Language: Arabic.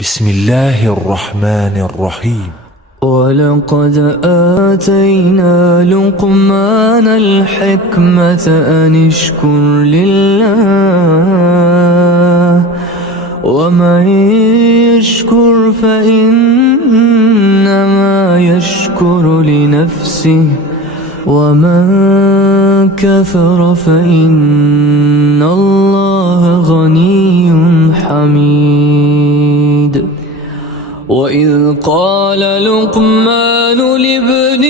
بسم الله الرحمن الرحيم. ولقد آتينا لقمان الحكمة أن اشكر لله ومن يشكر فإنما يشكر لنفسه ومن كفر فإن الله غني حميد. وإذ قال لقمان لابنه